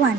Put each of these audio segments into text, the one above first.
1।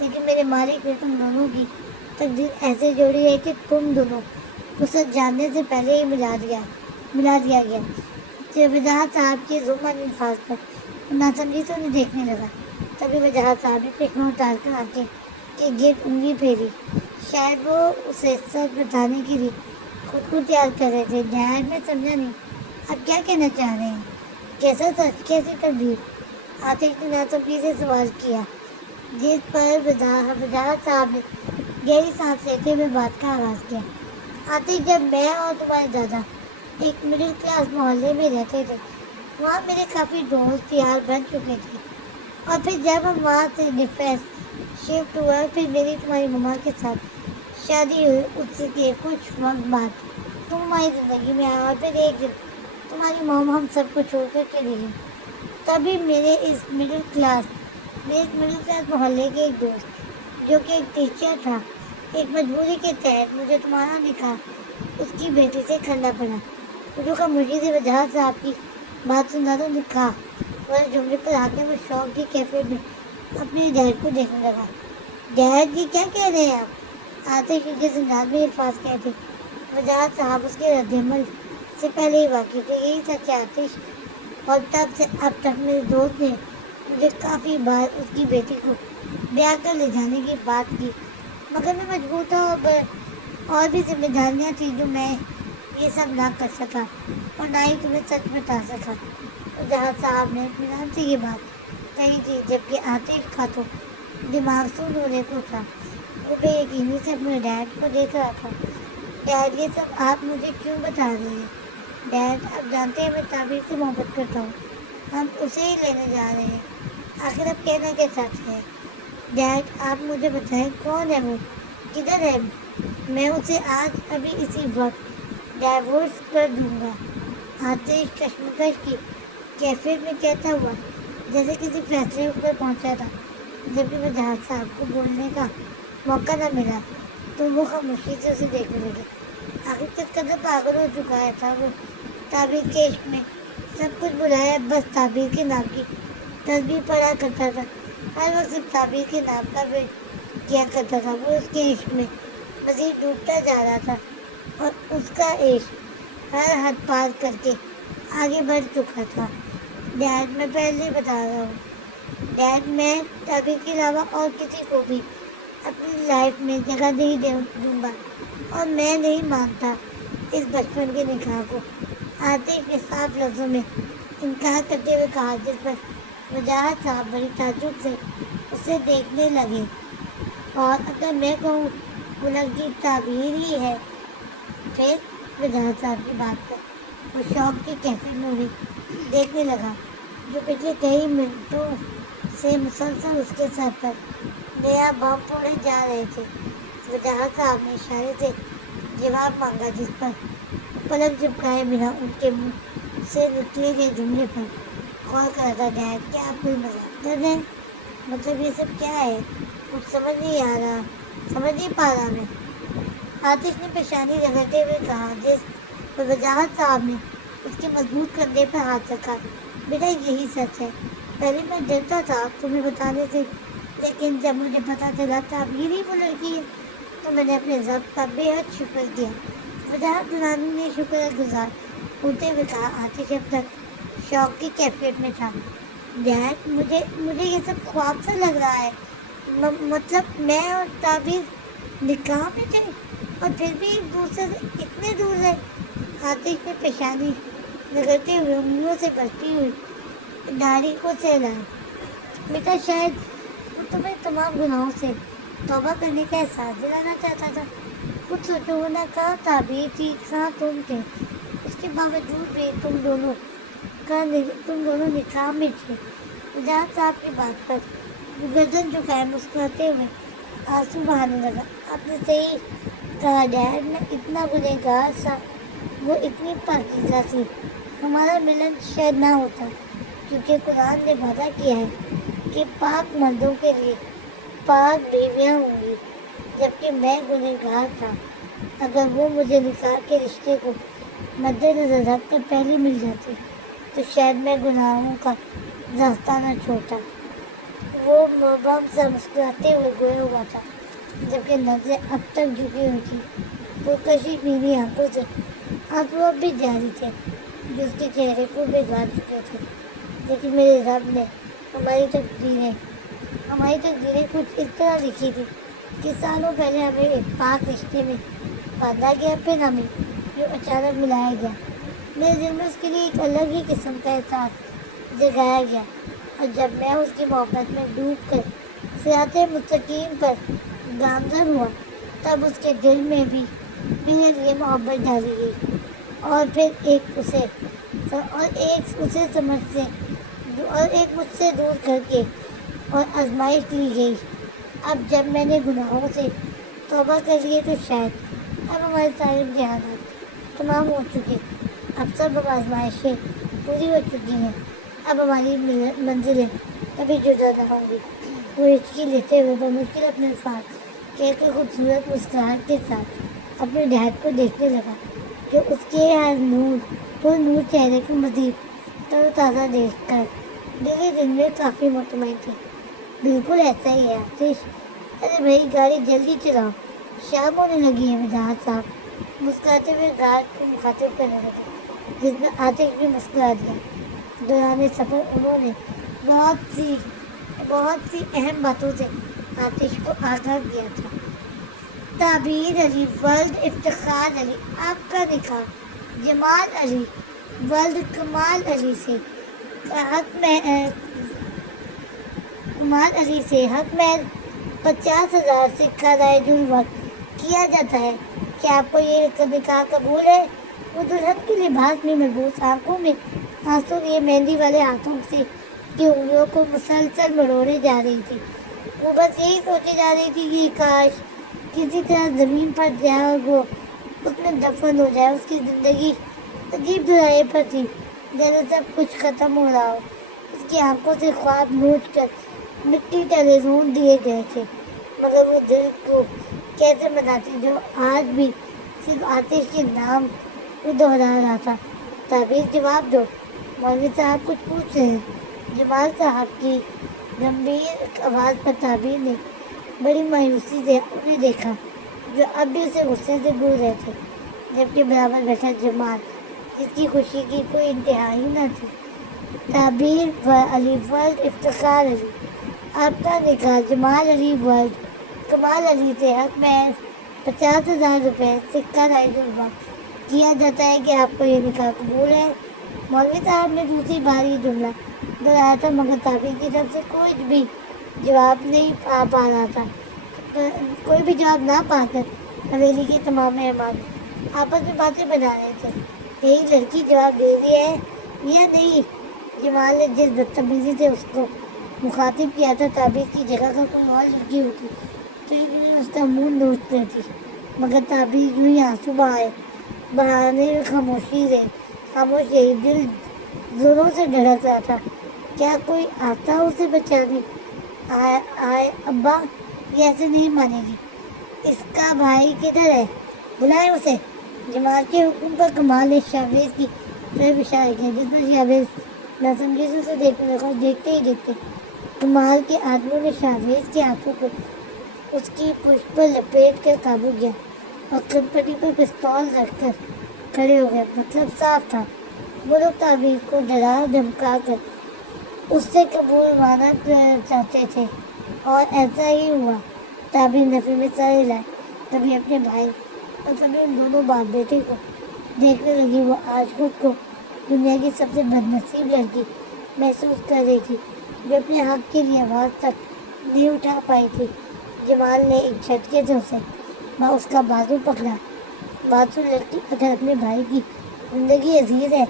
لیکن میرے مالک نے تم دونوں کی تقدیر ایسے جوڑی ہے کہ تم دونوں کو سچ جاننے سے پہلے ہی ملا دیا گیا۔ وجاہت صاحب کی ضمن الفاظ پر ناسمجھی سے انہیں دیکھنے لگا۔ تبھی وجاہت صاحب نے چشمہ اتار کر آنکھیں کے گرد انگلی پھیری۔ شاید وہ اسے سچ بتانے کے لیے خود کو تیار کر رہے تھے۔ ڈیڈ میں سمجھا نہیں اب کیا کہنا چاہ رہے ہیں، کیسا سچ، کیسی تقدیر؟ عاطف نے ناسمجھی سے سوال کیا، جس پر وجاہت صاحب نے گہری سانس لیتے ہوئے بات کا آغاز کیا۔ عاطف، جب میں اور تمہارے دادا ایک مڈل کلاس محلے میں رہتے تھے، وہاں میرے کافی دوست یار بن چکے تھے، اور پھر جب ہم وہاں سے ڈیفینس شفٹ ہوا، پھر میری تمہاری مما کے ساتھ شادی ہوئی۔ اس کے کچھ وقت بعد تم ہماری زندگی میں آئے، اور پھر ایک دن تمہاری مام ہم سب کو چھوڑ کر چلی گئی۔ تبھی میرے اس مڈل کلاس محلے کے ایک دوست، جو کہ ایک ٹیچر تھا، ایک مجبوری کے تحت مجھے تمہارا نکاح اس کی بیٹی سے کرنا پڑا۔ اردو کا مرشد وجاہت صاحب کی بات سن رہا تو نکاح والے جملے پر آ کے وہ شوق کی کیفیت میں اپنے ڈیڈ کو دیکھنے لگا۔ ڈیڈ جی کیا کہہ رہے ہیں آپ؟ عاطف جس انداز میں الفاظ کہتے وجاہت صاحب اس کے رد عمل سے پہلے ہی واقف تھے۔ یہی سچ ہے آتش، اور تب سے اب تک میرے دوست نے مجھے کافی بار اس کی بیٹی کو بیاہ کر لے جانے کی بات کی، مگر میں مجبور تھا، اور بھی ذمہ داریاں تھیں جو میں یہ سب نہ کر سکا اور نہ ہی تمہیں سچ بتا سکا۔ وجاہت صاحب نے اطمینان سے یہ بات کہی تھی، جبکہ عاطف کا تو دماغ سود ہونے کو تھا۔ وہ بے یقینی سے اپنے ڈیڈ کو دیکھ رہا تھا۔ ڈیڈ، یہ سب آپ مجھے کیوں بتا رہے ہیں؟ ڈیڈ، آپ جانتے ہیں میں تعبیر سے محبت کرتا ہوں، ہم اسے ہی لینے جا رہے ہیں، آخر آپ کہنا کیا چاہتے ہیں؟ ڈیڈ، آپ مجھے بتائیں کون ہے وہ، کدھر ہے؟ میں اسے آج ابھی اسی وقت ڈائیورس کر دوں گا۔ آتش کشمکش کی کیفیت میں کہتا ہوا جیسے کسی فیصلے پر پہنچا تھا۔ جب بھی وجاہت صاحب کو بولنے کا موقع نہ ملا تو وہ خاموشی سے اسے دیکھنے لگے۔ آخر کس قدر پاگل ہو چکا تھا وہ، تعبیر کے عشق میں سب کچھ بلایا، بس تعبیر کے نام کی تسبیح پڑھا کرتا تھا، ہر وقت صرف تعبیر کے نام کا ورد کیا کرتا تھا۔ وہ اس کے عشق میں مزید ڈوبتا جا رہا تھا، اور اس کا عشق ہر حد پار کر کے آگے بڑھ چکا تھا۔ ڈیڈ، میں پہلے بتا رہا ہوں ڈیڈ، میں تعبیر کے علاوہ اور کسی کو بھی اپنی لائف میں جگہ نہیں دوں گا، اور میں نہیں مانتا اس بچپن کے نکاح کو۔ عاطف نے صاف لفظوں میں انکار کرتے ہوئے کہا، جس پر وجاہت صاحب بڑی تعجب سے اسے دیکھنے لگے۔ اور اگر میں کہوں وہ لڑکی تعبیر ہی ہے، پھر وجاہت صاحب کی بات پر وہ شوق کی کیفیت میں انہیں دیکھنے لگا، جو پچھلے کئی منٹوں سے مسلسل اس کے سر پر نیا بم پھوڑے جا رہے تھے۔ وجاہت صاحب نے اشارے سے جواب مانگا، جس پر پلک جھپکائے بنا ان کے منہ سے نکلے گئے جملے پر غور کر رہا تھا۔ ڈیڈ، کیا آپ کوئی مذاق کر رہے ہیں؟ مطلب یہ سب کیا ہے؟ کچھ سمجھ نہیں پا رہا میں۔ عاطف نے پیشانی رگڑتے ہوئے کہا، جس پر وجاہت صاحب نے اس کے مضبوط کندھے پر ہاتھ رکھا۔ بیٹا، یہی سچ ہے، پہلے میں ڈرتا تھا تمہیں بتانے سے، لیکن جب مجھے پتا چلا تعبیر ہی وہ لڑکی ہے تو میں نے اپنے ضبط کا بے حد شکر کیا۔ وجاہت دلانی نے شکر گزار ہوتے ہوئے کہا۔ عاطف اب تک شوق کی کیفیت میں تھا۔ ڈیڈ، مجھے یہ سب خواب سا لگ رہا ہے، مطلب میں اور تعبیر نکاح میں تھے، اور پھر بھی ایک دوسرے سے اتنے دور رہے۔ عاطف نے پیشانی رگڑتے ہوئے انگلیوں سے بچتی ہوئی داڑھی کو سہلایا۔ بیٹا، شاید وہ تمہیں تمام گناہوں سے توبہ کرنے کا احساس دلانا چاہتا تھا۔ خود سوچو، وہ نہ کہاں تعبیر تھی، کہاں تم تھے، اس کے باوجود بھی تم دونوں نکاح میں تھے۔ وجاہت صاحب کی بات پر گردن جھکائے مسکراتے ہوئے آنسو بہانے لگا۔ آپ نے صحیح کہا ڈیڈ، میں اتنا گنہگار سا، وہ اتنی پاکیزہ سی، ہمارا ملن شاید نہ ہوتا، کیونکہ قرآن نے وعدہ کیا ہے کہ پاک مردوں کے لیے پاک بیویاں ہوں گی، جبکہ میں گنہگار تھا۔ اگر وہ مجھے نکاح کے رشتے کو مد نظر رکھ کر پہلے مل جاتی تو شاید میں گناہوں کا راستہ نہ چھوڑتا۔ وہ بم سا مسکراتے ہوئے گویا ہوا تھا، جبکہ نظریں اب تک جھکی ہوئی تھی۔ وہ کشش نیلی آنکھوں سے آنسو اب بھی جاری تھے جو اس کے چہرے کو بھگا چکے تھے۔ لیکن میرے رب نے ہماری تقدیریں کچھ اس طرح لکھی تھی کہ سالوں پہلے ہمیں ایک پاک رشتے میں باندھا گیا، پھر ہمیں جو اچانک ملایا گیا۔ میرے دل میں اس کے لیے ایک الگ ہی قسم کا احساس جگایا گیا، اور جب میں اس کی محبت میں ڈوب کر صراط مستقیم پر گامزن ہوا، تب اس کے دل میں بھی میرے لیے محبت ڈالی گئی، اور پھر ایک مجھ سے دور کر کے اور آزمائش لی گئی۔ اب جب میں نے گناہوں سے توبہ کر لیے تو شاید اب ہمارے سارے امتحانات تمام ہو چکے، اب سب آزمائشیں پوری ہو چکی ہیں، اب ہماری منزلیں کبھی جدا نہ ہوں گی۔ وہ ہچکی لیتے ہوئے بمشکل اپنے الفاظ کہہ کر خوبصورت مسکراہٹ کے ساتھ اپنے ڈیڈ کو دیکھنے لگا، جو اس کے ہر پر نور چہرے کو مزید تر و تازہ دیکھ کر دل میں کافی مطمئن تھی۔ بالکل ایسا ہی ہے آتش، ارے بھائی گاڑی جلدی چلاؤ، شام ہونے لگی ہے۔ وضاحت صاحب مسکراتے ہوئے گارڈ کو مخاطب کرنے لگے، جس میں آتش بھی مسکرا دیا۔ دوران سفر انہوں نے بہت سی اہم باتوں سے آتش کو آگاہ کیا تھا۔ تعبیر علی ولد افتخار علی، آپ کا نکاح جمال علی ولد کمال علی سے حق میں 50,000 سکہ رائج الوقت کیا جاتا ہے۔ کیا آپ کو یہ نکاح قبول ہے؟ وہ دلہن کے لباس میں ملبوس آنکھوں میں آنسو لیے مہندی والے ہاتھوں سے کی انگلیوں کو مسلسل مروڑے جا رہی تھی۔ وہ بس یہی سوچے جا رہی تھی کہ کاش کسی طرح زمین پر جائے اور وہ اس میں دفن ہو جائے۔ اس کی زندگی عجیب دھرائے پر تھی، جیسے سب کچھ ختم ہو رہا ہو۔ اس کی آنکھوں سے خواب نوچ کر مٹی تلے رون دیے گئے تھے، مگر وہ دل کو کیسے مناتی جو آج بھی صرف آتش کے نام کو دہرا رہا تھا۔ تعبیر جواب دو، مولوی صاحب کچھ پوچھ رہے ہیں۔ جمال صاحب کی گمبھیر آواز پر تعبیر نے بڑی مایوسی سے انہیں دیکھا، جو اب بھی اسے غصے سے گور رہے تھے، جبکہ برابر بیٹھا جمال، جس کی خوشی کی کوئی انتہا ہی نہ تھی۔ تعبیر علی ولد افتخار علی، آپ کا نکاح جمال علی ولد کمال علی سے حق میں 50,000 روپے سکہ رائج الوقت کیا جاتا ہے۔ کہ آپ کو یہ نکاح قبول ہے؟ مولوی صاحب نے دوسری بار یہ جملہ دہرایا تھا، مگر تعبیر کی طرف سے کوئی بھی جواب نہیں پا رہا تھا۔ کوئی بھی جواب نہ پا کر حویلی کے تمام مہمان آپس میں باتیں بنا رہے تھے۔ یہی لڑکی جواب دے رہی ہے یا نہیں؟ جمال نے جس بدتمیزی سے اس کو مخاطب کیا تھا، تعبیر کی جگہ کا کوئی اور لڑکی ہوتی تو اس کا منہ نوچ لیتی، مگر تعبیر یوں ہی آنسو بہانے میں خاموش رہی۔ دل زوروں سے دھڑک رہا تھا، کیا کوئی آتا اسے بچانے؟ آئے ابا، یہ ایسے نہیں مانے گی۔ اس کا بھائی کدھر ہے؟ بلائیں اسے۔ جمال کے حکم پر کمال نے شاویز کی طرف اشارہ کیا، جس پر شاویز ناسمجھی سے اسے دیکھنے لگا، اور دیکھتے ہی دیکھتے کمال کے آدمیوں نے شاویز کے ہاتھوں کو اس کی پشت پر لپیٹ کر قابو کیا اور کھڑپٹی پر پستول رکھ کر کھڑے ہو گئے۔ مطلب صاف تھا، وہ لوگ تعبیر کو ڈرا دھمکا کر اس سے قبولوانا چاہتے تھے، اور ایسا ہی ہوا۔ تعبیر نفی میں سر ہلائے، کبھی اپنے بھائی اور کبھی ان دونوں باپ بیٹے کو دیکھنے لگی۔ وہ آج خود کو دنیا کی سب سے بدنصیب لڑکی محسوس کر رہی تھی، جو اپنے حق کے لیے آواز تک نہیں اٹھا پائی تھی۔ جمال نے ایک جھٹکے سے اس کا بازو پکڑا۔ بات سن لڑکی، اگر اپنے بھائی کی زندگی عزیز ہے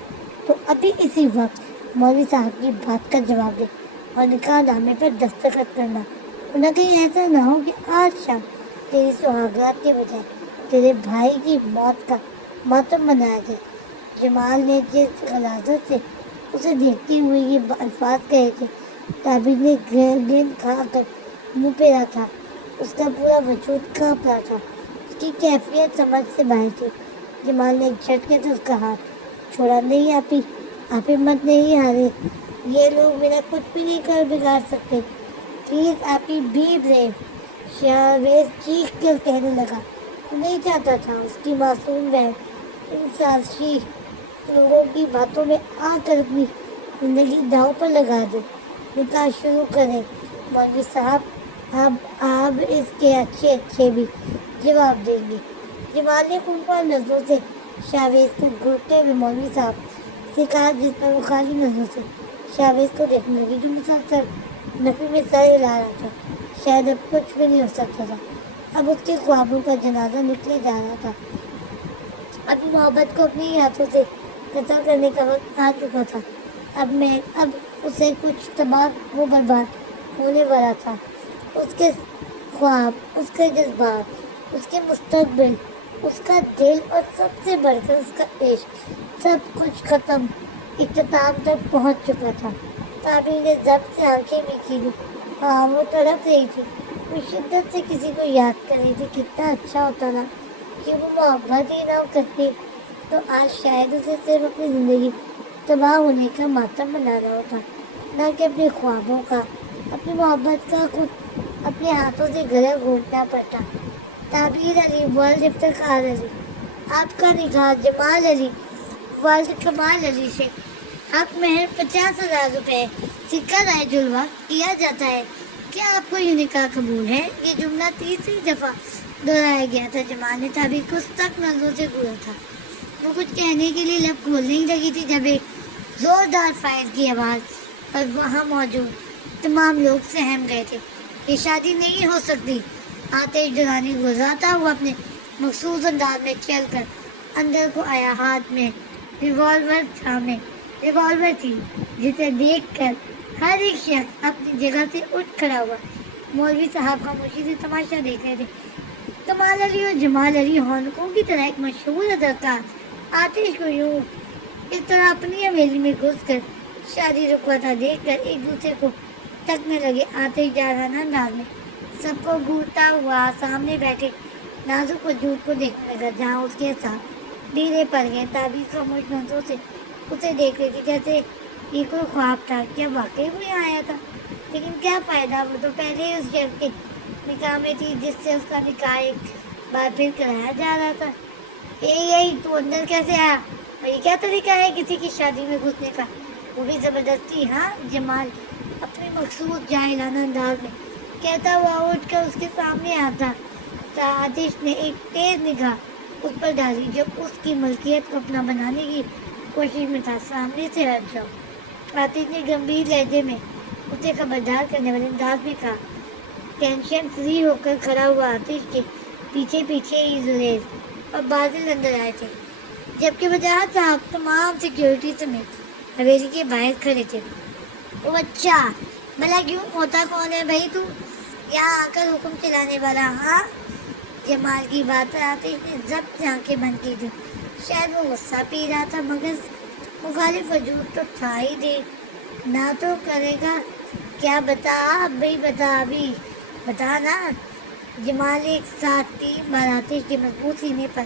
تو ابھی اسی وقت مولوی صاحب کی بات کا جواب دے اور نکاح نامے پر دستخط کرنا، ورنہ کہیں ایسا نہ ہو کہ آج شام تیری سہاگرات کے بجائے تیرے بھائی کی موت کا ماتم منایا جائے۔ جمال نے جس غلاظت سے اسے دیکھتے ہوئے یہ الفاظ کہے تھے، تعبیر نے گرد کھا کر منہ پھیرا تھا۔ اس کا پورا وجود کانپ رہا تھا، اس کی کیفیت سمجھ سے باہر تھی۔ جمال نے ایک جھٹکے سے اس کا ہاتھ چھوڑا۔ نہیں آپ ہمت نہیں ہارے، یہ لوگ میرا کچھ بھی نہیں کر بگاڑ سکتے۔ Please Appi be brave. Shahveez چیخ کر کہنے لگا. نہیں چاہتا تھا اس کی معصوم بہن ان سازشی لوگوں کی باتوں میں آ کر اپنی زندگی داؤ پر لگا دے. نکاح شروع کریں مولوی صاحب. اب آپ اس کے اچھے بھی جواب دیں گے. جمال نے خونخوار نظروں سے شاہویز کو گھورتے ہوئے مولوی صاحب سے کہا, جس پر وہ خالی نظروں سے شاہویز کو دیکھنے لگی جو مسلسل نفی میں سر ہلا رہا تھا. شاید اب کچھ بھی نہیں ہو سکتا تھا. اب اس کے خوابوں کا جنازہ نکلے جا رہا تھا. ابھی محبت کو اپنی ہاتھوں سے قتل کرنے کا وقت آ چکا تھا. اب اسے کچھ تباہ و برباد ہونے والا تھا. اس کے خواب, اس کے جذبات, اس کے مستقبل, اس کا دل اور سب سے بڑھ کر اس کا عشق, سب کچھ ختم اختتام تک پہنچ چکا تھا. تعبیر نے ضبط سے آنکھیں بھی کھیلی. ہاں, وہ تڑپ رہی تھی. وہ شدت سے کسی کو یاد کر رہی تھی. کتنا اچھا ہوتا نا کہ وہ محبت ہی نہ کرتی تو آج شاید اسے صرف اپنی زندگی تباہ ہونے کا ماتم منانا ہوتا, نہ کہ اپنے خوابوں کا, اپنی محبت کا خود اپنے ہاتھوں سے گلا گھونٹنا پڑتا. تعبیر علی ورلڈ افتخار علی, آپ کا نکاح جمال علی ورلڈ کمال علی سے حق مہر 50,000 روپے سکہ رائے جلوہ کیا جاتا ہے. کیا آپ کو یہ نکاح قبول ہے؟ یہ جملہ تیسری دفعہ دہرایا گیا تھا. جمال نے تعبیر کو سخت نظروں سے گھورا تھا. وہ کچھ کہنے کے لیے لب کھولنے ہی لگی تھی جب ایک زوردار فائر کی آواز پر وہاں موجود تمام لوگ سہم گئے تھے. یہ شادی نہیں ہو سکتی. آتش دورانی گزراتا ہوا اپنے مخصوص انداز میں چل کر اندر کو آیا. ہاتھ میں ریوالور تھامے. ریوالور تھی جسے دیکھ کر ہر ایک شخص اپنی جگہ سے اٹھ کھڑا ہوا. مولوی صاحب خاموشی سے تماشا دیکھ رہے تھے. کمال علی اور جمال علی ہونکوں کی طرح ایک مشہور اداکار آتش کو یوں اس طرح اپنی حویلی میں گھس کر شادی رکواتا دیکھ کر ایک دوسرے کو تکنے لگے. آتش جارحانہ انداز میں سب کو گھورتا ہوا سامنے بیٹھے نازک وجود کو دیکھنے لگا جہاں اس کے ساتھ ڈھیلے پڑ گئے. تعبیر خاموش نظروں سے اسے دیکھ رہی تھی جیسے یہ کوئی خواب تھا. کیا واقعی وہ یہاں آیا تھا؟ لیکن کیا فائدہ, وہ تو پہلے ہی اس شخص کے نکاح میں تھی جس سے اس کا نکاح ایک بار پھر کرایا جا رہا تھا. یہی تو اندر کیسے آیا؟ اور یہ کیا طریقہ ہے کسی کی شادی میں گھسنے کا, وہ بھی زبردستی؟ ہاں, جمال اپنے مخصوص جاہلانہ انداز میں کہتا ہوا اٹھ کر اس کے سامنے آتا. آتش نے ایک تیز نگاہ اس پر ڈالی جو اس کی ملکیت کو اپنا بنانے کی کوشش میں تھا. سامنے سے ہٹ جاؤ. آتش نے گمبھیر لہجے میں اسے خبردار کرنے والے انداز میں کہا. ٹینشن فری ہو کر کھڑا ہوا آتش کے پیچھے پیچھے ہی زریز اور بادل اندر آئے تھے, جبکہ وجاہت صاحب تمام سیکیورٹی سمیت حویلی کے باہر کھڑے تھے. وہ اچھا, بھلا کیوں, ہوتا کون ہے بھائی تو یہاں آ کر حکم چلانے والا؟ ہاں, جمال کی بات پر آتش نے ضبط سے آنکھیں بند کی تھی. شاید وہ غصہ پی رہا تھا مگر مخالف وجود تو تھا ہی. دیر نہ تو کرے گا. کیا بتا بھائی, بتا ابھی بتا نا. جمال ایک ساتھ 3 بار آتش کے مضبوط سینے پر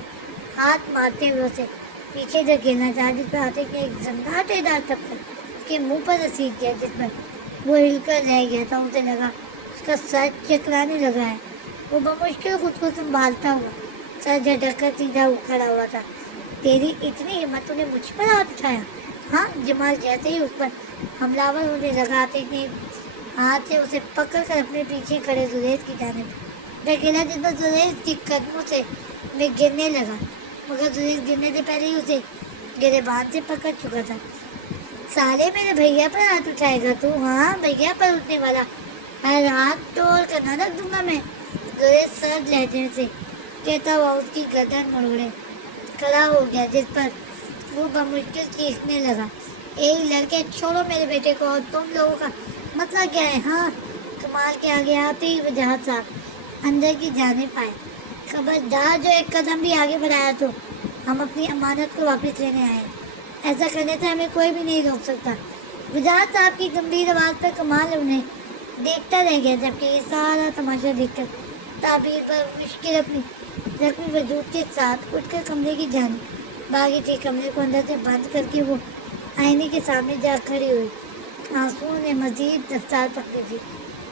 ہاتھ مارتے ہوئے اسے پیچھے دھکیلنا چاہا, جس پر آتش نے ایک زناٹے دار تھپڑ اس کے منہ پر رسید کیا جس پر وہ ہل کر رہ گیا تھا. اسے لگا اس کا سر چکرانے لگا ہے. وہ بمشکل خود کو سنبھالتا ہوا سر جھٹک کر سیدھا کھڑا ہوا تھا. تیری اتنی ہمت, نے مجھ پر ہاتھ اٹھایا؟ ہاں, جمال جیسے ہی اس پر حملہ آور ہونے لگا آتش نے ہاتھ سے اسے پکڑ کر اپنے پیچھے کھڑے زریز کی جانب دھکیلا, جس پر زریز کی قدموں سے میں گرنے لگا مگر زریز گرنے سے پہلے ہی اسے گریبان سے پکڑ چکا تھا. سالے, میرے بھیا پر ہاتھ اٹھائے گا تو؟ ہاں, بھیا پر اٹھنے والا ہر ہاتھ توڑ کر نہ رکھ دوں گا میں, زریز سرد لہجے سے کہتا ہوا اس کی گردن مڑوڑے کھڑا ہو گیا, جس پر وہ بمشکل چیخنے لگا. لڑکے, چھوڑو میرے بیٹے کو, اور تم لوگوں کا مسئلہ کیا ہے؟ ہاں, کمال کے آگے آتے ہی وجاہت صاحب اندر کی جانب آئے. خبردار, جو ایک قدم بھی آگے بڑھایا تو ہم اپنی امانت کو واپس لینے آئے. ایسا کرنے سے ہمیں کوئی بھی نہیں روک سکتا. وجاہت صاحب کی گمبھیر آواز پر کمال انہیں دیکھتا رہ گیا, جبکہ یہ سارا تماشا دیکھ کر تعبیر پر مشکل اپنی زخمی وجود کے ساتھ اٹھ کر کمرے کی جانب بھاگی تھی. کمرے کو اندر سے بند کر کے وہ آئینے کے سامنے جا کھڑی ہوئی. آنسوؤں نے مزید رفتار پکڑی تھی.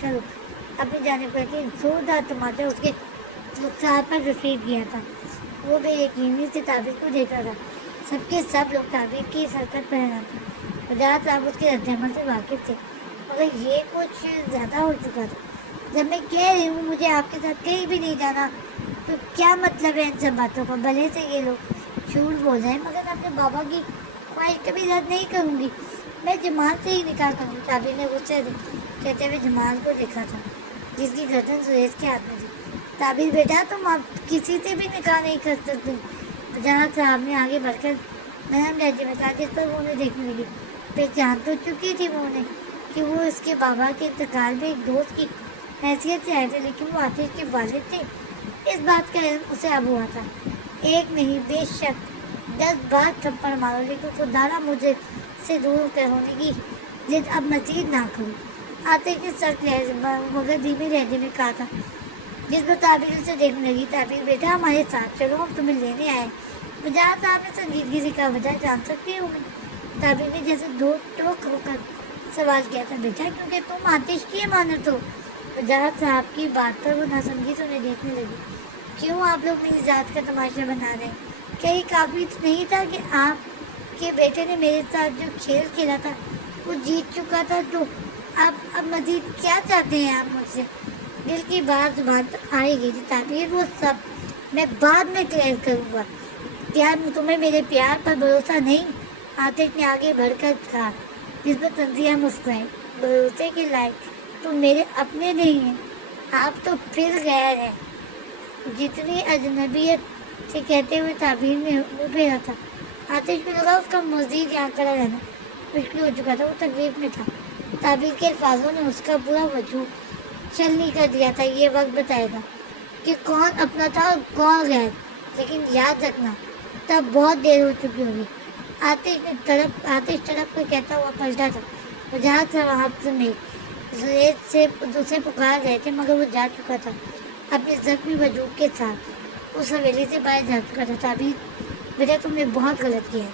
کرو اپنی جانب کر کے ایک زوردار تماچا اس کے سر پر رسید گیا تھا۔ وہ بے یقینی سے تعبیر کو دیکھ رہا تھا۔ سب کے سب لوگ تعبیر کی اس حرکت پر حیران تھے۔ وجاہت صاحب اس کے رد عمل سے واقف تھے، مگر یہ کچھ زیادہ ہو چکا تھا۔ جب میں کہہ رہی ہوں مجھے آپ کے ساتھ کہیں بھی نہیں جانا، تو کیا مطلب ہے ان سب باتوں کا؟ بھلے سے یہ لوگ جھوٹ بول رہے ہیں، مگر میں اپنے بابا کی خواہش کبھی رد نہیں کروں گی۔ میں جمال سے ہی نکاح کروں گی۔ تعبیر نے غصے سے کہتے ہوئے جمال کو دیکھا تھا، جس کی گردن سریش کے ہاتھ میں تھی۔ تعبیر بیٹا، تم اب کسی سے بھی نکاح نہیں کر سکتے۔ جہاں صاحب نے آگے بڑھ کر نرم لہجے میں کہا، جس پر وہ انہیں دیکھنے لگی۔ پہچان تو چکی تھی وہ انہیں کہ وہ اس کے بابا کے انتقال میں ایک دوست کی حیثیت سے آئے تھے، لیکن وہ آتش کے والد تھے۔ اس بات کا علم اسے اب ہوا تھا۔ ایک نہیں، بے شک 10 بار تھپڑ مارو، لیکن خدا را مجھے سے دور کر ہونے کی ضد اب مزید نہ کروں۔ آتش نے سخت لہجے مگر دھیمے لہجے میں کہا تھا، جس پر تعبیر اسے دیکھنے لگی۔ تعبیر بیٹا، ہمارے ساتھ چلو، ہم تمہیں لینے آئے۔ وجاہت صاحب نے سنجیدگی سے کہا، وجہ جان سکتی ہوں میں؟ تعبیر نے جیسے دو ٹوک ہو کر سوال کیا تھا، بیٹا کیونکہ تم آتش کی امانت ہو۔ وجاہت صاحب کی بات پر وہ ناسمجھی سے انہیں دیکھنے لگی۔ کیوں آپ لوگ میری ذات کا تماشا بنا رہے ہیں؟ کیا یہ کافی نہیں تھا کہ آپ کے بیٹے نے میرے ساتھ جو کھیل کھیلا تھا وہ جیت چکا تھا؟ تو اب مزید کیا چاہتے ہیں آپ مجھ سے؟ دل کی بات زبان پر آئے گی تعبیر، وہ سب میں بعد میں کلیئر کروں گا۔ کیا تمہیں میرے پیار پر بھروسہ نہیں؟ آتش نے آگے بڑھ کر کہا، جس پر تنزیہ مسکرائی۔ بھروسے کے لائق تم میرے اپنے نہیں ہیں، آپ تو پھر غیر ہیں۔ جتنی اجنبیت سے کہتے ہوئے تعبیر نے منہ پھیرا تھا، آتش کو لگا اس کا مزید یہاں کھڑا رہنا مشکل ہو چکا تھا۔ وہ تکلیف میں تھا۔ تعبیر کے الفاظوں نے اس کا پورا وجود چلنی کر دیا تھا۔ یہ وقت بتائے گا کہ کون اپنا تھا اور کون غیر، لیکن یاد رکھنا تب بہت دیر ہو چکی ہوگی۔ آتش تڑپ کر کہتا ہوا پلٹا تھا۔ وجاہت صاحب میں زید سے اسے پکار رہے تھے، مگر وہ جا چکا تھا اپنے زخمی وجود کے ساتھ، اس حویلی سے باہر جا چکا تھا۔ تعبیر بیٹا، تم نے بہت غلط کیا ہے۔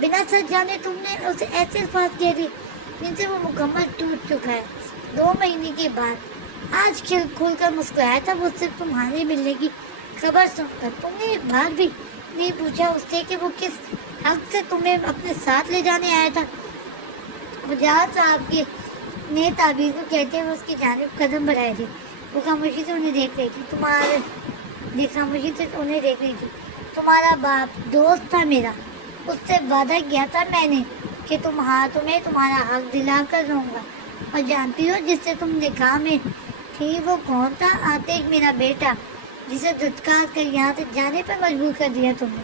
بنا سچ جانے تم نے اسے ایسے الفاظ کہہ دی جن سے وہ مکمل ٹوٹ چکا ہے۔ 2 مہینے کے بعد آج کھل کر مسکرایا تھا وہ، صرف تمہارے ملنے کی خبر سن کر۔ تم نے ایک بار بھی نہیں پوچھا اس سے کہ وہ کس حق سے تمہیں اپنے ساتھ لے جانے آیا تھا۔ وجاہت صاحب نے تعبیر کو کہتے ہوئے اس کی جانب قدم بڑھائے تھے۔ وہ خاموشی سے انہیں دیکھ رہی تھی۔ تمہارا باپ دوست تھا میرا، اس سے وعدہ کیا تھا میں نے کہ تمہیں تمہارا حق دلا کر رہوں گا۔ اور جانتی ہو جس سے تم نکاح میں تھی وہ کون تھا؟ آتش میرا بیٹا، جسے دھتکار کر یہاں سے جانے پر مجبور کر دیا تم نے۔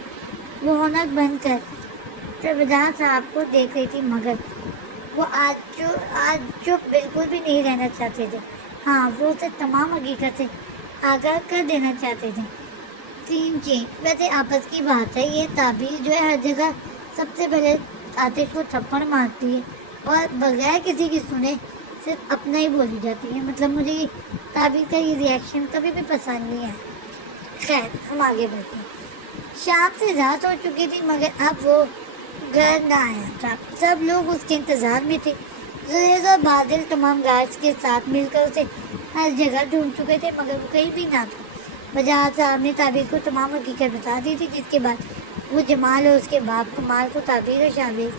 وہ ہونک بن کر وجاہت صاحب کو دیکھ رہی تھی، مگر وہ آج چپ بالکل بھی نہیں رہنا چاہتے تھے۔ ہاں، وہ اسے تمام حقیقت سے آگاہ کر دینا چاہتے تھے۔ سین چینج۔ ویسے آپس کی بات ہے، یہ تعبیر جو ہے ہر جگہ سب سے پہلے آتش کو تھپڑ مارتی ہے اور بغیر کسی کی سنے صرف اپنا ہی بولی جاتی ہے۔ مطلب مجھے یہ تعبیر کا یہ ریئیکشن کبھی بھی پسند نہیں ہے۔ خیر، ہم آگے بڑھتے ہیں۔ شام سے رات ہو چکی تھی، مگر اب وہ گھر نہ آیا تھا۔ سب لوگ اس کے انتظار میں تھے۔ زریز اور بادل تمام گارڈز کے ساتھ مل کر اسے ہر جگہ ڈھونڈ چکے تھے، مگر وہ کہیں بھی نہ تھا۔ وجاہت صاحب نے تعبیر کو تمام حقیقت بتا دی تھی، جس کے بعد وہ جمال اور اس کے باپ کمال کو تعبیر اور شاہویز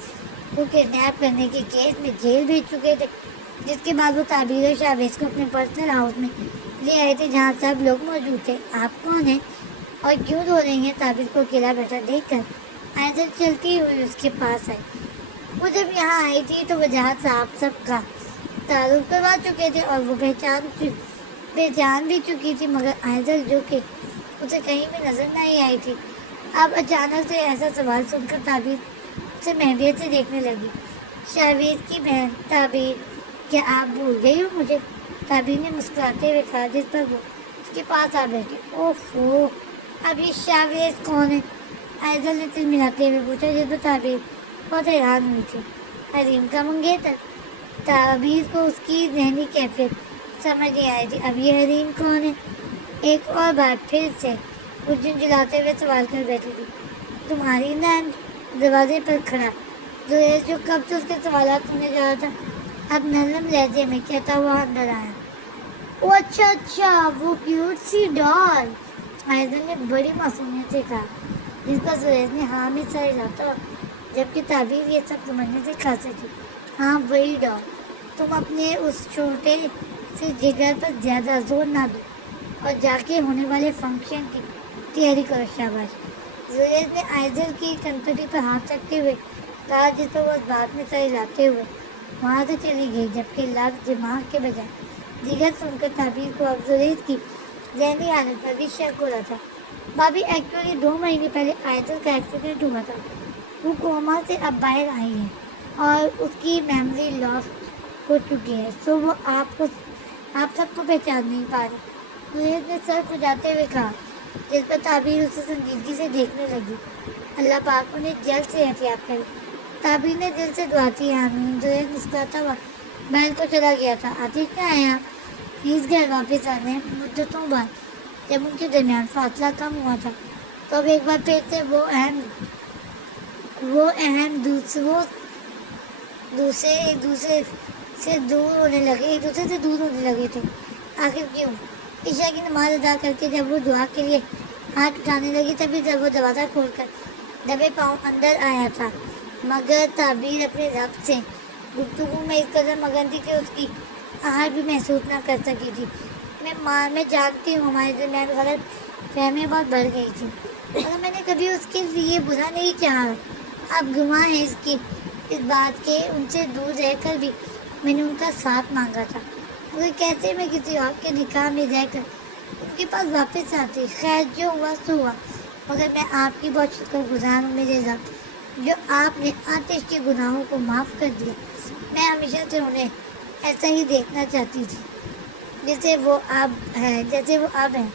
کو کڈنیپ کرنے کے کیس میں جیل بھیج چکے تھے، جس کے بعد وہ تعبیر اور شاہویز کو اپنے پرسنل ہاؤس میں لے آئے تھے، جہاں سب لوگ موجود تھے۔ آپ کون ہیں اور کیوں رو رہی ہیں؟ تعبیر کو اکیلا بیٹھا دیکھ کر آئزل چلتی ہوئی اس کے پاس آئی۔ وہ جب یہاں آئی تھی تو وجاہت صاحب سب کا تعارف کروا چکے تھے اور وہ پہچان بھی چکی تھی، مگر آئزل جو کہ اسے کہیں بھی نظر نہیں آئی تھی، اب اچانک سے ایسا سوال سن کر تعبیر سے محبت سے دیکھنے لگی۔ شاہویز کی بہن تعبیر، کیا آپ بھول گئی ہو مجھے؟ تعبیر نے مسکراتے ہوئے کہا، جس پر وہ اس کے پاس آ بیٹھی۔ اوفو، اب یہ شاہویز کون ہے؟ آئزل نے دل ملاتے ہوئے پوچھا، جس پر تعبیر بہت حیران ہوئی تھی۔ حریم کا منگیتر؟ تعبیر کو اس کی ذہنی کیفیت سمجھ نہیں آئی تھی۔ اب یہ حریم کون ہے؟ ایک اور بار پھر سے وہ جھنجھلاتے ہوئے سوال کر بیٹھی تھی۔ تمہاری نند؟ دروازے پر کھڑا زریز جو کب سے اس کے سوالات سننے جا رہا تھا، اب نرم لہجے میں کہتا ہوا اندر آیا، او اچھا وہ کیوٹ سی ڈال، آئزل نے بڑی معصومیت سے کہا، جس پر زہیز نے ہاں میں سر ہلاتا، جبکہ تعبیر یہ سب سمجھنے سے قاصر تھی۔ ہاں وہی ڈال، تم اپنے اس چھوٹے سے جگر پر زیادہ زور نہ دو اور جا کے ہونے والے فنکشن کی تیاری کرو۔ شاباش، زہیز نے آئزل کی کنپٹی پر ہاتھ رکھتے ہوئے کہا، جس پر وہ اس بات میں سر ہلاتے ہوئے وہاں سے چلی گئی، جبکہ لفظ دماغ کے بجائے دیگر سن کر تعبیر کو اب زہیز کی ذہنی حالت پر بھی شک ہو رہا تھا۔ بھابھی ایکچولی 2 مہینے پہلے آئزل کا ایکسیڈنٹ ہوا تھا، وہ کوما سے اب باہر آئی ہے اور اس کی میموری لاسٹ ہو چکی ہے، سو وہ آپ سب کو پہچان نہیں پا رہے۔ زہیز نے سر کھجاتے ہوئے کہا، جس پر تعبیر اسے سنجیدگی سے دیکھنے لگی۔ اللہ پاک انہیں جلد سے احتیاط کرے۔ تعبیر نے دل سے دعا کی، آمین۔ زہیز مسکراتا ہوا باہر کو چلا گیا تھا۔ عاطف کہاں ہیں آپ؟ نیز گھر واپس آنے مدتوں بعد جب ان کے درمیان فاصلہ کم ہوا تھا، تو اب ایک بار پھر سے وہ دوسرے ایک دوسرے سے دور ہونے لگے تھے۔ آخر کیوں؟ عشاء کی نماز ادا کر کے جب وہ دعا کے لیے ہاتھ اٹھانے لگی، تبھی جب وہ دروازہ کھول کر دبے پاؤں اندر آیا تھا، مگر تعبیر اپنے رب سے گفتگو میں اس قدر مگن تھی کہ اس کی آہٹ بھی محسوس نہ کر سکی تھی۔ میں جانتی ہوں ہمارے درمیان غلط فہمیاں بہت بڑھ گئی تھی، مگر میں نے کبھی اس کے لیے برا نہیں چاہا۔ آپ گواہ ہیں اس بات کے، ان سے دور رہ کر بھی میں نے ان کا ساتھ مانگا تھا، مگر کیسے میں کسی اور کے نکاح میں رہ کر ان کے پاس واپس آتی؟ خیر جو ہوا سو ہوا، مگر میں آپ کی بہت شکر گزار ہوں میرے رب، جو آپ نے آتش کے گناہوں کو معاف کر دیا۔ میں ہمیشہ سے انہیں ایسا ہی دیکھنا چاہتی تھی جیسے وہ اب ہیں۔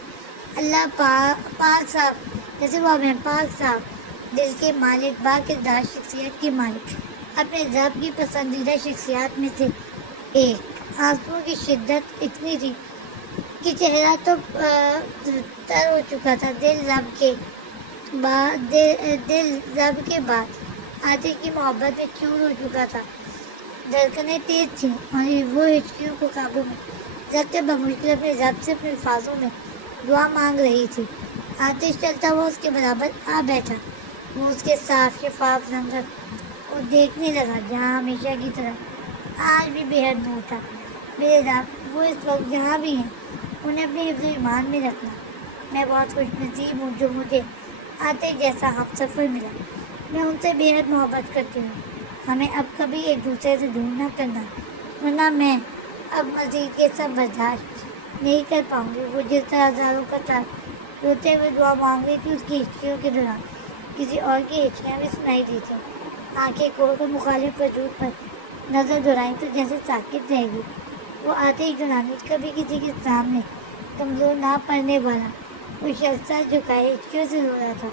اللہ پاک صاحب، جیسے وہ اب ہیں، پاک صاحب دل کے مالک، با کردار شخصیت کے مالک، اپنے رب کی پسندیدہ شخصیات میں سے ایک۔ آنسوؤں کی شدت اتنی تھی کہ چہرہ تو تر ہو چکا تھا۔ دل رب کے بعد عاطف کی محبت میں چور ہو چکا تھا۔ دھڑکنیں تیز تھیں اور وہ ہچکیوں کو قابو میں رکھ کر بمشکل اپنے رب سے اپنے الفاظوں میں دعا مانگ رہی تھی۔ آتش چلتا ہوا اس کے برابر آ بیٹھا، وہ اس کے صاف شفاف رنگت اور دیکھنے لگا جہاں ہمیشہ کی طرح آج بھی بے حد نور تھا۔ میرے رب، وہ اس وقت جہاں بھی ہیں انہیں اپنے حفظ و ایمان میں رکھنا۔ میں بہت خوش نصیب ہوں جو مجھے آتش جیسا ہم سفر ملا۔ میں ان سے بے حد محبت کرتی ہوں۔ ہمیں اب کبھی ایک دوسرے سے دور نہ کرنا، ورنہ میں اب مزید یہ سب برداشت نہیں کر پاؤں گی۔ وہ جس طرح ہزاروں کا طرح روتے ہوئے دعا مانگ رہی تھی، اس کی ہچکیوں کے دوران کسی اور کی ہچکیاں بھی سنائی دی تھیں۔ آنکھیں کھول کر مخالف وجود پر نظر دورائیں تو جیسے ساکت رہے گی۔ وہ آتش دورانی کبھی کسی کے سامنے کمزور نہ پڑنے والا وہ شخص تھا، جھکائے ہچکیوں سے رو رہا تھا۔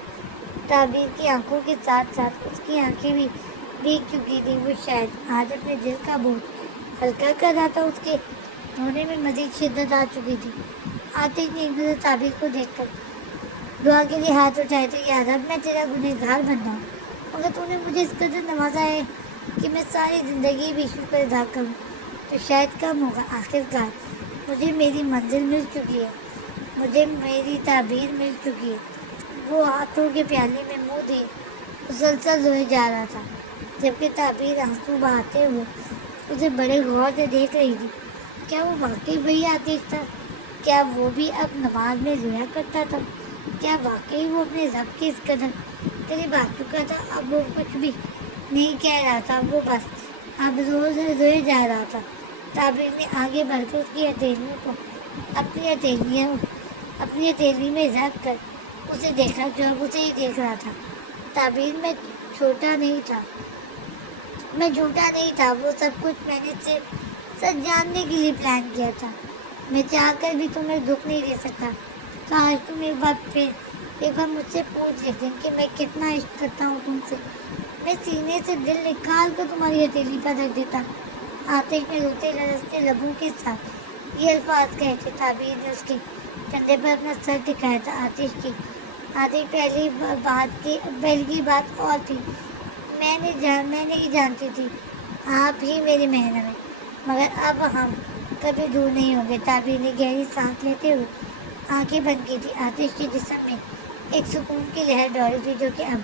تعبیر کی آنکھوں کے ساتھ ساتھ اس کی آنکھیں بھی بھیگ چکی تھیں۔ وہ شاید آج اپنے دل کا بوجھ ہلکا کر رہا تھا۔ اس کے رونے میں مزید شدت آ چکی تھی۔ آتش نے ایک نظر تعبیر کو دیکھ کر دعا کے لیے ہاتھ اٹھائے تھے، یا رب میں تیرا گنہگار بندہ ہوں، مگر تو نے مجھے اس قدر نوازا ہے کہ میں ساری زندگی بھی شکر ادا کروں تو شاید کم ہوگا۔ آخرکار مجھے میری منزل مل چکی ہے، مجھے میری تعبیر مل چکی ہے۔ وہ ہاتھوں کے پیالے میں منہ دیے مسلسل روئے جا رہا تھا، جبکہ تعبیر آنسو بہاتے ہوئے اسے بڑے غور سے دیکھ رہی تھی۔ کیا وہ واقعی وہی آتش تھا؟ کیا وہ بھی اب نماز میں رویا کرتا تھا؟ کیا واقعی وہ اپنے رب کے اس قدر قریب آ چکا تھا؟ اب وہ کچھ بھی نہیں کہہ رہا تھا، وہ بس اب روئے جا رہا تھا۔ تعبیر نے آگے بڑھ کر اس کی ہتھیلیوں کو اپنی ہتھیلی میں رکھ کر اسے دیکھا جو اب اسے ہی دیکھ رہا تھا۔ تعبیر میں جھوٹا نہیں تھا، وہ سب کچھ میں نے صرف سچ جاننے کے لیے پلان کیا تھا۔ میں چاہ کر بھی تمہیں دکھ نہیں دے سکتا۔ کاش تم ایک بار مجھ سے پوچھ لیتے کہ میں کتنا عشق کرتا ہوں تم سے، میں سینے سے دل نکال کر تمہاری ہتھیلی پر رکھ دیتا۔ آتش نے روتے لرزتے لبوں کے ساتھ یہ الفاظ کہے تھے۔ تعبیر نے اس کے کندھے پر اپنا سر ٹکایا تھا۔ آتش پہلی کی بات اور تھی، میں نہیں جانتی تھی، آپ ہی میرے محرم ہیں، مگر اب ہم کبھی دور نہیں ہوں گے. تعبیر نے گہری سانس لیتے ہوئے آنکھیں بند کی تھی. آتش کے جسم میں ایک سکون کی لہر دوڑی تھی جو کہ اب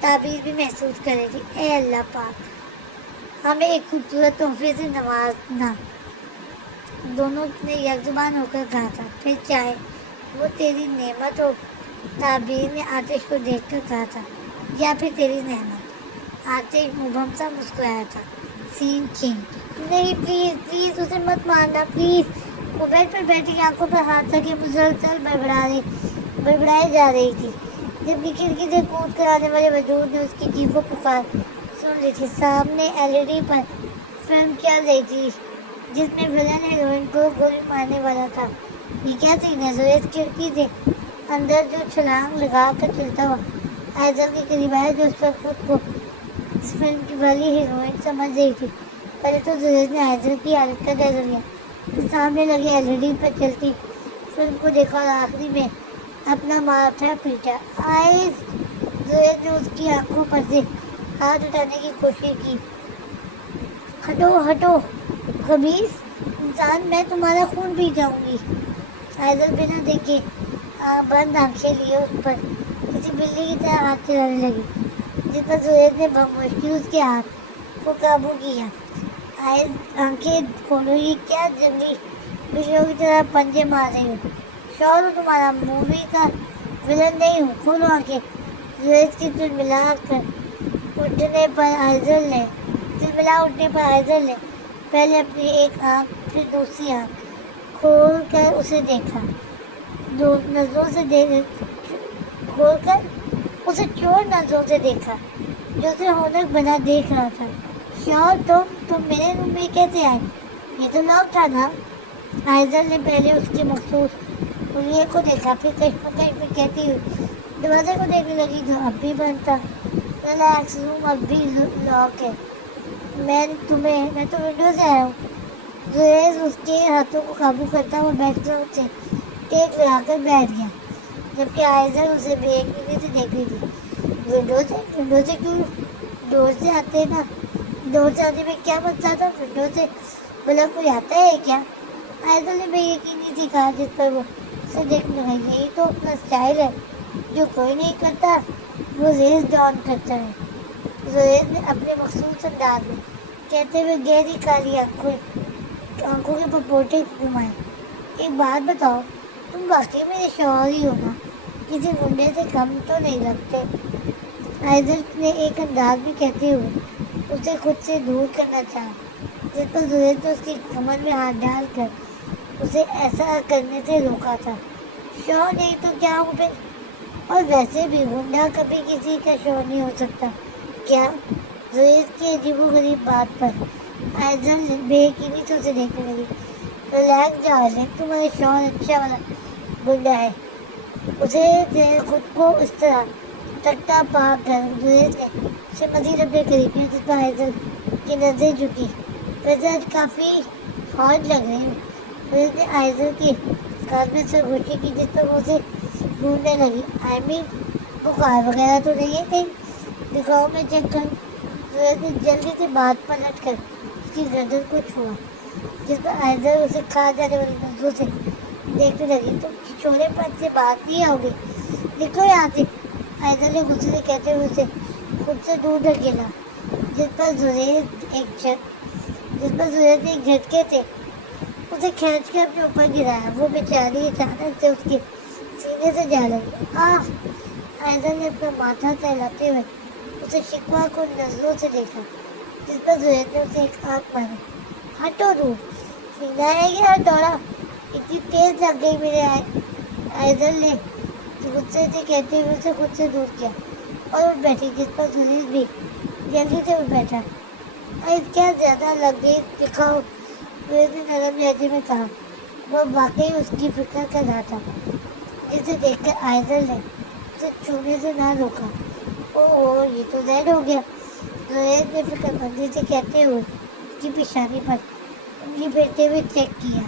تعبیر بھی محسوس کر رہی تھی. اے اللہ پاک، ہمیں ایک خوبصورت تحفے سے نوازنا. دونوں نے یک زبان ہو کر کہا تھا. پھر چاہے وہ تیری نعمت ہو، تعبیر نے آتش کو دیکھ کر کہا تھا، یا پھر تیری نعمت. آتش مبہم سا مسکرایا تھا. سین کھینچ. نہیں پلیز پلیز اسے مت مارنا پلیز. وہ بیڈ پر بیٹھی آنکھوں پر ہاتھ رکھے مسلسل بڑبڑائے جا رہی تھی، جبکہ کھڑکی سے کود کر آنے والے وجود نے اس کی چیخوں پکار سن لی تھی. سامنے LED پر فلم چل رہی تھی جس میں ولن ہیروئن کو گولی مارنے والا تھا. یہ کیا سین ہے؟ زویس کھڑکی سے اندر جو چھلانگ لگا کر چلتا ہوا ایزل کے قریب آیا، جو اس وقت خود کو اس فلم کی والی ہیروئن سمجھ رہی تھی. پہلے تو زویس نے ایزل کی حالت کا جائزہ لیا، پھر سامنے لگے LED پر چلتی فلم کو دیکھا اور آخری میں اپنا ماتھا پیٹا. آئز. زویس نے اس کی آنکھوں پر سے ہاتھ اٹھانے کی کوشش کی. ہٹو ہٹو خبیث انسان، میں تمہارا خون پی جاؤں گی. ایزل بنا دیکھے بند آنکھیں لیے اس پر کسی بلی کی طرح ہاتھ چلانے لگی، جس پر زویس نے بمشکل اس کے ہاتھ کو قابو کیا. آئز آنکھیں کھولو. یہ کیا جنگلی بلیوں کی طرح پنجے مار رہی ہو؟ شور ہوں تمہارا، مووی کا ولن نہیں ہوں. کھولو آنکھیں. زویس کی تلملا اٹھنے پر ایزل نے پہلے اپنی ایک آنکھ پھر دوسری آنکھ کھول کر اسے دیکھا. کھول کر اسے چور نظروں سے دیکھا جو اسے ہونک بنا دیکھ رہا تھا. شور تم میرے روم میں کیسے آئے؟ یہ تو لاک تھا نا؟ ایزل نے پہلے اس کی مخصوص انگلیوں کو دیکھا، پھر کشمکش میں کہتی ہوئی دروازے کو دیکھنے لگی جو اب بھی بند تھا. ریلیکس، روم اب بھی لاک ہے. میں تو ونڈو سے آیا ہوں. زویس اس کے ہاتھوں کو قابو کرتا ہوا بیڈ پر سے ٹیک لگا کر بیٹھ گیا، جبکہ ایزل اسے بے یقینی سے دیکھ رہی تھی. ونڈو سے کیوں؟ ڈور سے آتے نا. ڈور سے آنے میں کیا مسئلہ تھا؟ ونڈو سے بلا کوئی آتا ہے کیا؟ ایزل نے بے یقینی سے کہا، جس پر وہ اسے دیکھنے لگا. یہی تو اپنا اسٹائل ہے، جو کوئی نہیں کرتا وہ ریس ڈاؤن کرتا ہے. زویس نے اپنے مخصوص انداز میں کہتے ہوئے گہری کالی آنکھوں کے پپوٹے گھمائے. ایک بات بتاؤ، تم واقعی میرے شوہر ہی ہو نا؟ کسی گنڈے سے کم تو نہیں لگتے؟ ایزل نے ایک انداز میں کہتے ہوئے اسے خود سے دور کرنا چاہا، جس پر زویس نے اس کی کمر میں ہاتھ ڈال کر اسے ایسا کرنے سے روکا تھا. شوہر نہیں تو کیا ہوں پھر؟ اور ویسے بھی گنڈا کبھی کسی کا شوہر نہیں ہو سکتا کیا؟ زویس کی عجیب و غریب بات پر ایزل بے یقینی سے اسے دیکھنے لگی. ریلیکس ڈارلنگ، تمہارا شوہر اچھا والا گنڈا ہے. اسے خود کو اس طرح تکتا پا کر زویس نے اسے مزید اپنے قریب کیا، جس پر ایزل کی نظریں جھکی. ویسے آج کافی ہارڈ لگ رہی ہوں. زویس نے ایزل کی کان میں سرگوشی کی، جس پر وہ اسے ڈھونڈنے لگی. بخار وغیرہ تو نہیں ہے کہیں؟ دکھاؤ میں چیک کروں. زویس نے جلدی سے بات پلٹ کر اس کی گردن کو چھوا، جس پر ایزل اسے کھا جانے والی نظروں سے دیکھنے لگی. تم چھوڑے پن سے بات نہیں آؤ گی؟ نکلو یہاں سے. ایزل نے غصے سے کہتے ہوئے اسے خود سے دور دھکیلا، جس پر زویس نے ایک جھٹکے سے اسے کھینچ کے اپنے اوپر گرایا. وہ بیچاری اچانک سے اس کے سینے سے جا لگی. ایزل نے اپنا ماتھا سہلاتے ہوئے اسے شکوہ کن نظروں سے دیکھا، جس پر زویس نے اسے ایک آنکھ ماری. ہٹو دور. سینہ ہے یہ ہتھوڑا؟ اتنی تیز لگ گئی میرے. ایزل نے غصے سے کہتے ہوئے اسے خود سے دور کیا اور اٹھ بیٹھی، جس پر زویس بھی جلدی سے اٹھ بیٹھا. کیا زیادہ لگ گئی؟ دکھاؤ. زویس نے نرم لہجے میں کہا. وہ واقعی اس کی فکر کر رہا تھا، جسے دیکھ کر ایزل نے اسے چھونے سے نہ روکا. اوہ یہ تو ریڈ ہو گیا. زویس نے فکر مندی سے کہتے ہوئے اس کی پیشانی پر انگلی پھیرتے ہوئے چیک کیا.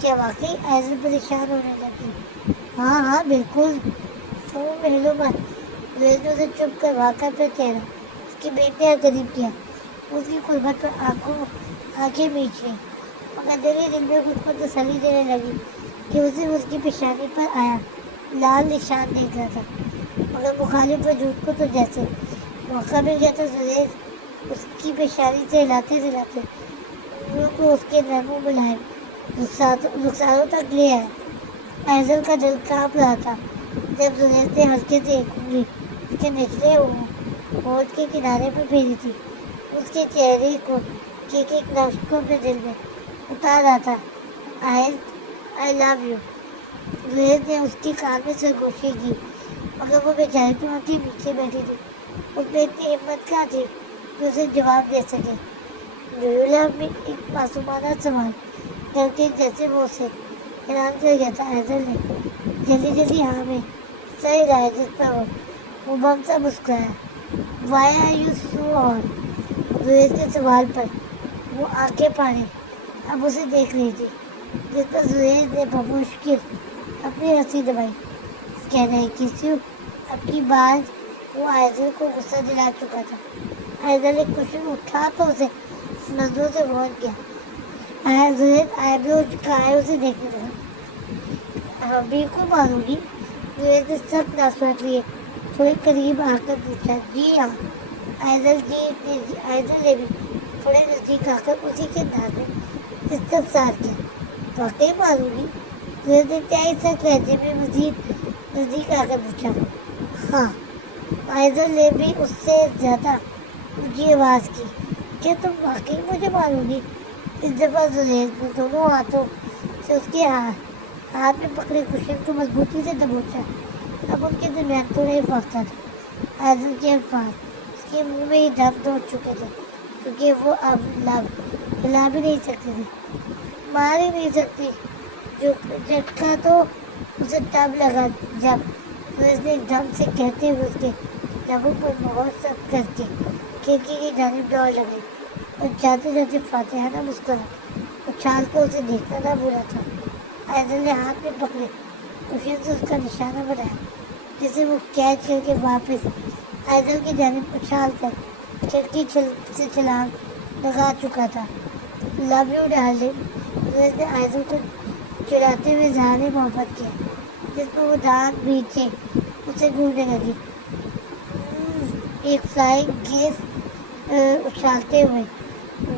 کیا واقعی؟ ایزل پریشان ہونے لگی. ہاں بالکل. فون میں ہلو مت. زویس نے اسے چپ کروا کر اپنا چہرہ اس کی بیٹے قریب کیا. اس کی قربت پر آنکھوں آنکھیں میچ لی مگر دلی دل میں خود کو تسلی دینے لگی کہ اسے اس کی پیشانی پر آیا لال نشان دیکھ رہا تھا، مگر مخالف وجود کو تو جیسے موقع مل گیا تو زریز اس کی پیشانی سے ہلاتے ہلاتے روح کو اس کے نرم و ملائم رخساروں تک لے آیا۔ ایزل کا دل کانپ رہا تھا جب زریز نے ہلکے سے ایک انگلی اس کے نچلے ہونٹ کے کنارے پر پھیری تھی، اس کے چہرے کو ایک ایک لفظ کو اپنے دل میں اتار رہا تھا۔ آئی لو یو۔ زریز نے اس کی کان میں سرگوشی کی مگر وہ بیچاری کی آنکھیں پیچھے بیٹھی تھی، اس میں اتنی ہمت کہاں تھی کہ اسے جواب دے سکے۔ ڈو میں ایک معصومانہ سوال کر کے جیسے وہ اسے حیران کر گیا تھا، ایزل نے جلدی جلدی ہاں میں سر ہلایا جس پر وہ بم سا مسکرایا۔ Why are you so odd? Zarez کے سوال پر وہ آنکھیں پھاڑے اب اسے دیکھ رہی تھی، جس پر زریز نے بمشکل اپنی ہنسی دبائی۔ کہنا ہے کس یو؟ اب کی بات وہ ایزل کو غصہ دلا چکا تھا۔ ایزل ایک خوشی اٹھا تو اسے نظروں سے بہت گیا۔ زریز آئیبرو جھکائے اسے دیکھنے لگا۔ بالکل مانوں گی۔ زریز نے سخت ناسوات لیے تھوڑے قریب آ کر پوچھا۔ جی ہاں۔ ایزل نے بھی تھوڑے نزدیک آ کر اسی کے انداز میں استفسار کیا۔ واقعی مانوں گی؟ زریز نے انتہائی سخت لہجے میں مزید نزدیک آ کر پوچھا۔ ہاں۔ ایزل نے بھی اس سے زیادہ اونچی آواز کی۔ کیا تم واقعی مجھے مانو گی؟ اس دفعہ زریز نے دونوں ہاتھوں سے اس کے ہاتھ میں پکڑے کشن کو مضبوطی سے دبوچا۔ اب ان کے درمیان تھوڑا ہی فاصلہ تھا۔ ایزل کے الفاظ اس کے منہ میں ہی دم توڑ چکے تھے کیونکہ وہ اب ہلا بھی نہیں سکتی تھی، مار ہی نہیں سکتی۔ جو جھٹکا تو اسے تب لگا جب زریز نے ایک دم سے کہتے ہوئے اس کے لبوں پر مہر سخت کر کے کھڑکی کی جانب دوڑ لگائی اور جاتے جاتے فاتحانہ مسکراہٹ اچھال کر اسے دیکھنا نہ بھولا تھا۔ ایزل نے ہاتھ میں پکڑے کشن سے اس کا نشانہ بنایا جسے وہ کیچ کر کے واپس ایزل کی جانب اچھال کر کھڑکی سے چھلانگ لگا چکا تھا۔ Love you darling. زریز نے ایزل کو چڑھاتے ہوئے اظہار محبت کیا جس پر وہ دانت بیچے اسے گھورنے لگی۔ ایک فلائنگ کیس اچھالتے ہوئے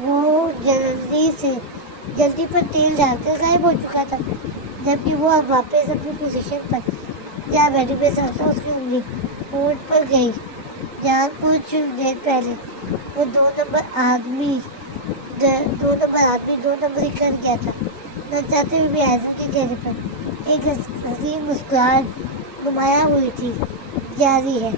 وہ جلدی پر تیل ڈال کر غائب ہو چکا تھا، جبکہ وہ اب واپس اپنی پوزیشن پر جہاں بیٹھی بے ساختہ اس کی انگلی ہونٹ پر گئی جہاں کچھ دیر پہلے وہ دو نمبر آدمی دو نمبری کر گیا تھا۔ نہ چاہتے ہوئے بھی ایزل کے چہرے پر ایک حسین مسکراہٹ نمایاں ہوئی تھی۔ جاری ہے۔